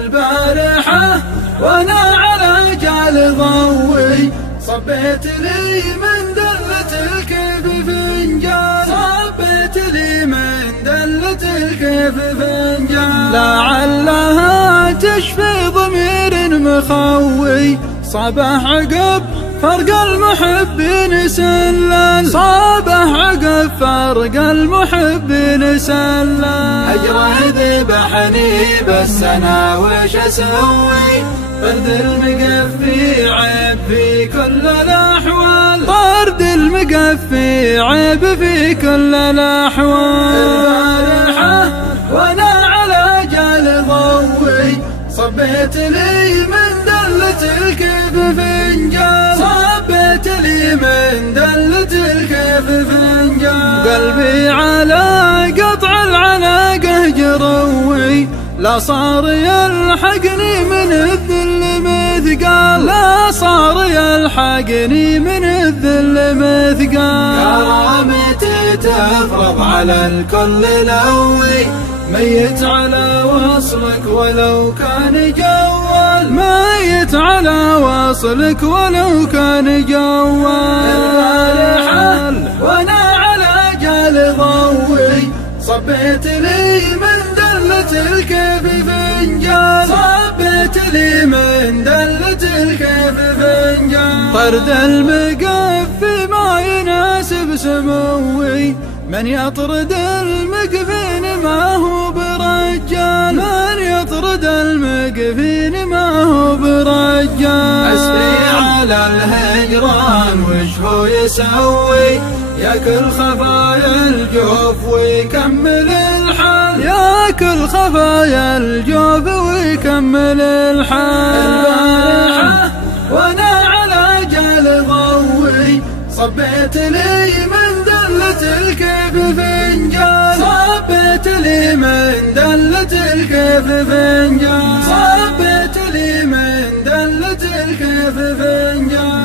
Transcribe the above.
البارحة وانا على جال ضوي صبيت لي من دلة الكيف فنجان، صبيت لي من دلة الكيف فنجان، لعلها تشفي ضمير مخوي صباح عقب فرق المحبين سلال، صباح عقب فرق المحبين سلال. أجره ذبحني بس أنا وش أسوي، طرد المقفي عيب في كل الأحوال، طرد المقفي عيب في كل الأحوال. البارحة وأنا على جال ضوي صبيت لي من دلة الكيف فنجان، صبيت لي من دلة الكيف فنجان. قلبي على قطع العناقة جروي لا صار يلحقني من الذل مثقال، لا صار يلحقني من الذل مثقال. كرامتي تفرض على الكل لوي، ميت على وصلك ولو كان جوال، ميت على وصلك ولو كان جوال. البارحة وانا على جال ضوي صبيت لي من دلة الكيف فنجان، صبيت لي من دلة الكيف فنجان. طرد المقفي ما يناسب سموي، من يطرد المقفين ما هو برجال، من يطرد المقفين ما هو برجال. أسري على الهجران وش هو يسوي، ياكل خفايا الجوف ويكمل الحال، ياكل خفايا الجوف ويكمل الحال. البارحة وانا على جال ضوي صبيت لي من دلة الكيف فنجان، صبيت لي من دلة الكيف فنجان، صبيت لي من دلة الكيف فنجان.